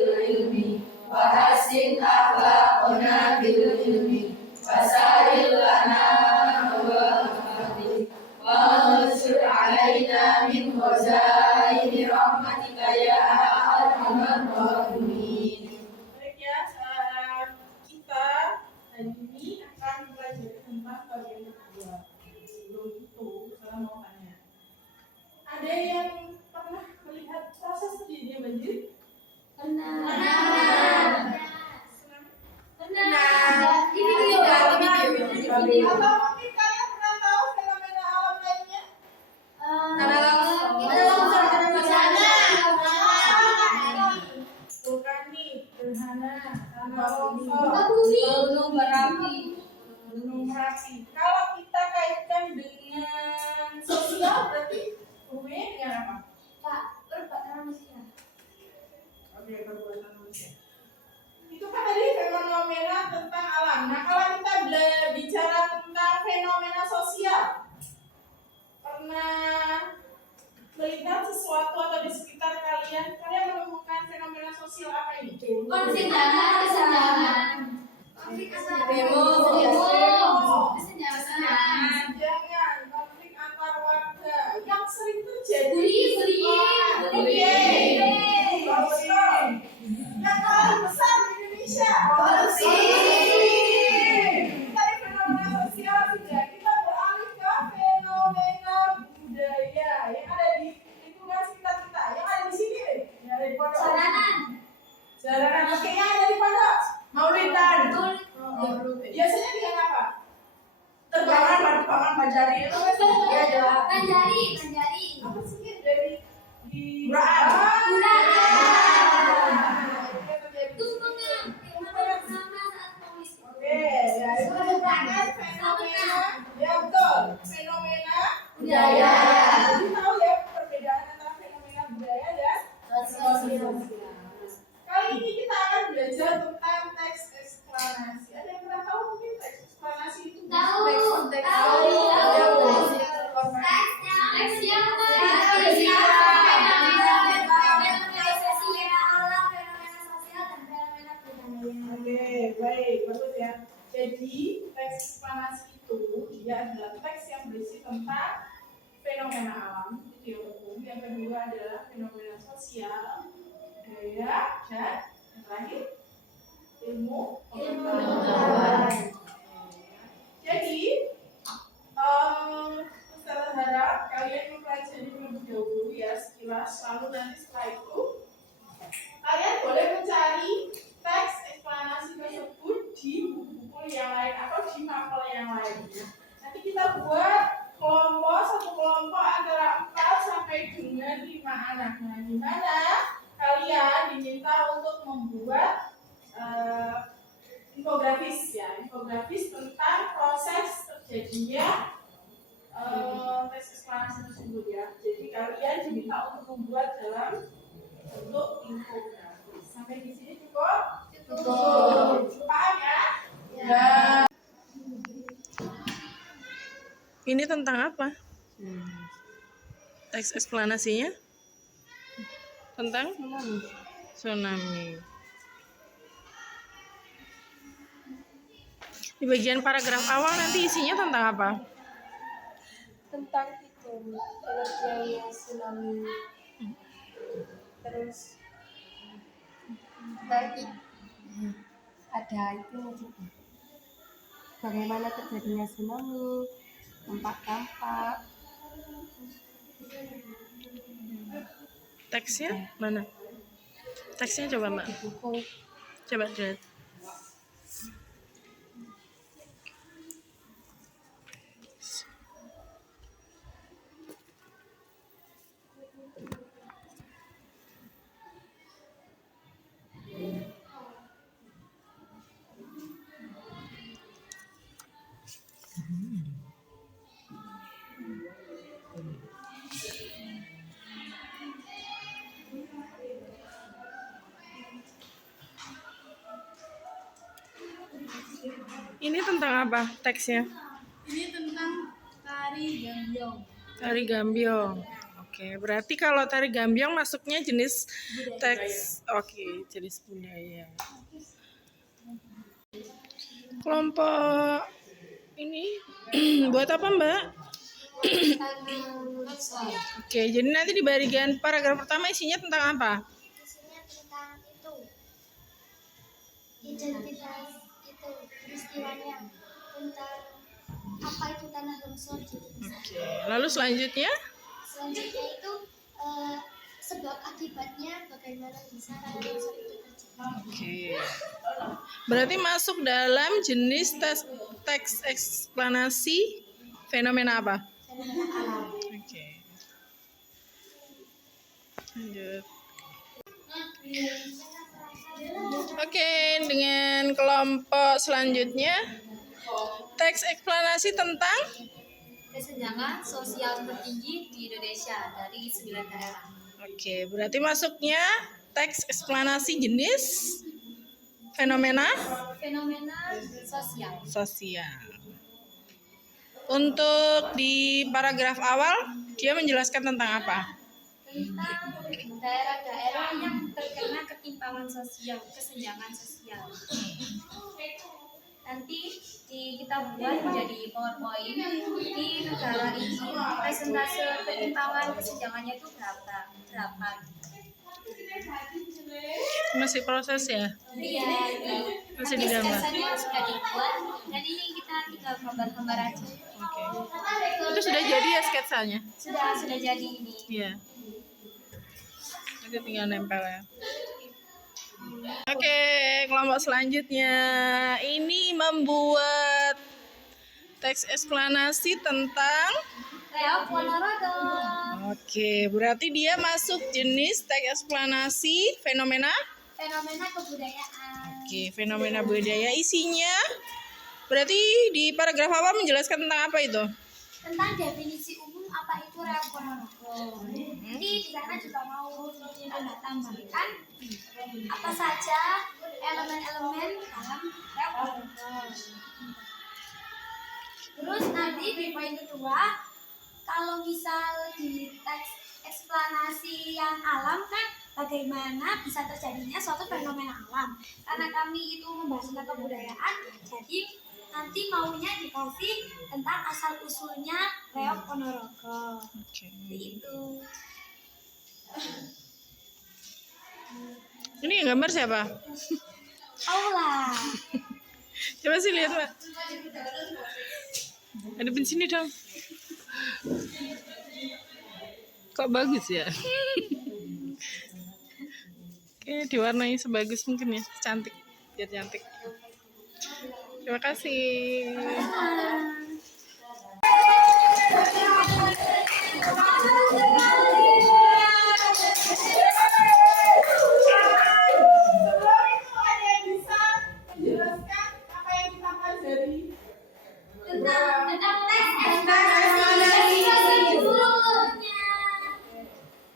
بالعلم وحسن أخلاقنا بالعلم وسهل لنا وانشر علينا من خزائن رحمتك يا أرحم الراحمين. Baik ya, kita hari ini akan belajar tentang bagian kedua. Sebelum itu, saya mau tanya, ada yang pernah melihat proses terjadinya banjir? Pernah. Atau mungkin kalian pernah tahu fenomena alam lainnya? Vulkanik, gerhana, tanah longsor, Gunung berapi. gunung merapi. Kalau kita kaitkan dengan sosial berarti hubungannya dengan apa? Perbuatan manusia. Oke, perbuatan manusia. Itu kan tadi fenomena tentang alam. Nah, kalau kita bicara tentang fenomena sosial, pernah melihat sesuatu atau di sekitar kalian menemukan fenomena sosial apa ini? Kesenjangan. Jangan konflik antar warga yang sering terjadi. Bullying. Yang paling besar di Indonesia. Dari fenomena sosial sudah kita beralih ke fenomena budaya yang ada di lingkungan sekitar kita. Yang ada di sini, yang ada di pondok. Jalanan. Oke, yang ada di pondok. Maulidan. Biasanya dengan apa? Terbangan Banjari itu kan Panjari. apa sih dari di Gunaan. Tumpengan. Oke, ya itu merupakan fenomena, ya betul, fenomena Budaya. Jadi tahu ya perbedaan antara fenomena budaya dan sosial. Kali ini kita akan belajar tentang teks eksplanasi. Ada yang pernah tahu mungkin teks eksplanasi itu? Tahu. Oke, baik, bagus ya. Jadi teks eksplanasi itu dia adalah teks yang berisi tentang fenomena alam, itu yang umum. Yang kedua adalah fenomena sosial, budaya, dan yang terakhir ilmu pengetahuan. Jadi, saya harap kalian mempelajari terlebih dahulu ya sekilas, lalu nanti setelah itu kalian boleh mencari teks eksplanasi tersebut di buku-buku yang lain atau di mapel yang lain. Nanti kita buat satu kelompok antara 4 sampai dengan 5 anak. Nah, di mana kalian diminta untuk membuat infografis tentang proses terjadinya teks eksplanasi tersebut ya. Jadi kalian diminta untuk membuat dalam bentuk infografis. Sampai di sini cukup. Paham ya? Ya. Ini tentang apa? Teks eksplanasinya? Tentang tsunami. Di bagian paragraf awal nanti isinya tentang apa? Tentang itu pengertiannya tsunami, terus nanti ada itu juga bagaimana terjadinya tsunami, dampak-dampak. Teksnya mana? Teksnya coba Mbak. Di buku Coba lihat. Ini tentang apa teksnya? ini tentang tari gambyong. Tari Gambyong. Oke. Oke, berarti kalau tari gambiang masuknya jenis teks. Oke, jenis budaya. Kelompok ini buat apa, Mbak? Oke, jadi nanti di bagian paragraf pertama isinya tentang apa? Isinya tentang itu identitas itu peristiwanya tentang apa itu tanah longsor gitu. Oke, lalu selanjutnya? Selanjutnya itu sebab akibatnya bagaimana bisa tanah longsor itu terjadi. Oke. Berarti masuk dalam jenis teks eksplanasi fenomena apa? Fenomena alam. Oke. Lanjut. Oke, dengan kelompok selanjutnya teks eksplanasi tentang Kesenjangan sosial tertinggi di Indonesia dari 9 daerah. Oke, berarti masuknya teks eksplanasi jenis fenomena Fenomena sosial. sosial. Untuk di paragraf awal dia menjelaskan tentang apa? Tentang daerah-daerah yang terkena ketimpangan sosial, kesenjangan sosial. Nanti kita buat menjadi PowerPoint di negara ini persentase ketimpangan kesenjangannya itu berapa? Masih proses ya? Iya, Masih nanti digambar. sketsanya sudah dibuat dan ini kita tinggal gambar-gambar aja. Oke. Itu sudah jadi ya sketsanya? Sudah jadi ini. Iya. Nanti tinggal nempel ya. Oke, kelompok selanjutnya ini membuat teks eksplanasi tentang. Reok Ponorogo. Oke, berarti dia masuk jenis teks eksplanasi fenomena. Fenomena kebudayaan. Oke, fenomena budaya isinya. Berarti di paragraf awal menjelaskan tentang apa itu? Tentang definisi umum apa itu reok Ponorogo. Jadi di sana juga mau tambahkan apa saja elemen-elemen dalam reok Ponorogo. Terus nanti di poin kedua, kalau misal di teks eksplanasi yang alam kan bagaimana bisa terjadinya suatu fenomena alam. Karena kami itu membahas tentang kebudayaan, jadi nanti maunya dikasih tentang asal usulnya reok Ponorogo. Oke. Itu. Ini yang gambar siapa? Aula. Coba sih lihat, Mbak. Ada sini dong. Kok bagus ya? Oke, diwarnai sebagus mungkin ya, cantik, biar cantik. Terima kasih. Sebelum itu ada yang bisa menjelaskan apa yang kita pelajari? Tentang teks eksplanasi sebelumnya.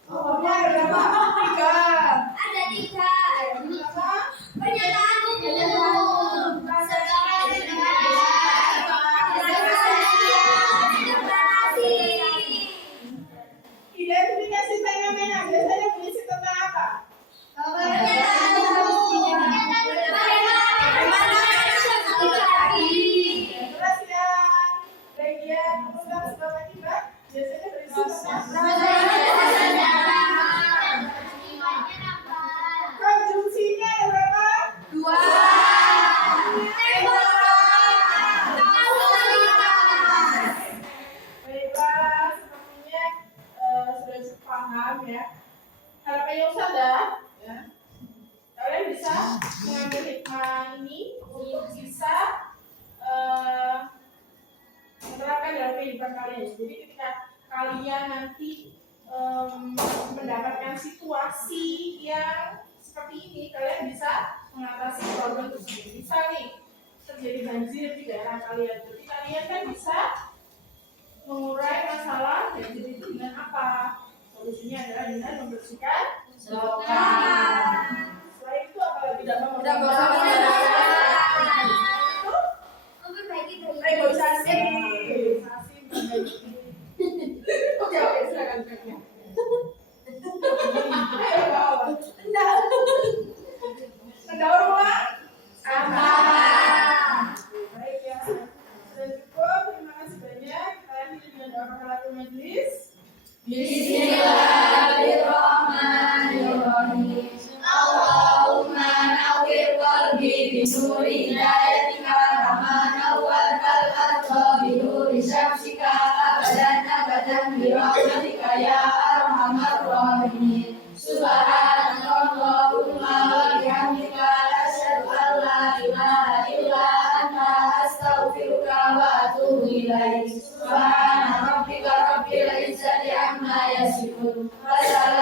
Oh, ada berapa? 3. Ada 3. Berapa? Pernyataan umum. Segala Identifikasi fenomena biasanya berisi tentang apa? Terus yang bagian ulang sebab akibat biasanya berisi tentang konjungsinya ada berapa? 2. Baiklah, sepertinya sudah paham ya. Harapannya usaha ya. Kalian bisa mengambil hikmah ini untuk bisa menerapkan dalam kehidupan kalian. Jadi ketika kalian nanti mendapatkan situasi yang seperti ini, kalian bisa mengatasi problem tersebut. Bisa nih terjadi banjir di daerah kalian. Jadi kalian kan bisa mengurai masalah banjir itu dengan apa? Solusinya adalah dengan membersihkan lokal. Selain itu apalagi tidak mau Memperbaiki reboisasi. Oke, silakan. بنور هدايتك كما نورت الأرض بنور شمسك أبدا أبدا برحمتك يا أرحم الراحمين سبحانك اللهم وبحمدك أشهد أن لا إله إلا أنت أستغفرك وأتوب إليك سبحان ربك رب العزة عما يصفون وسلام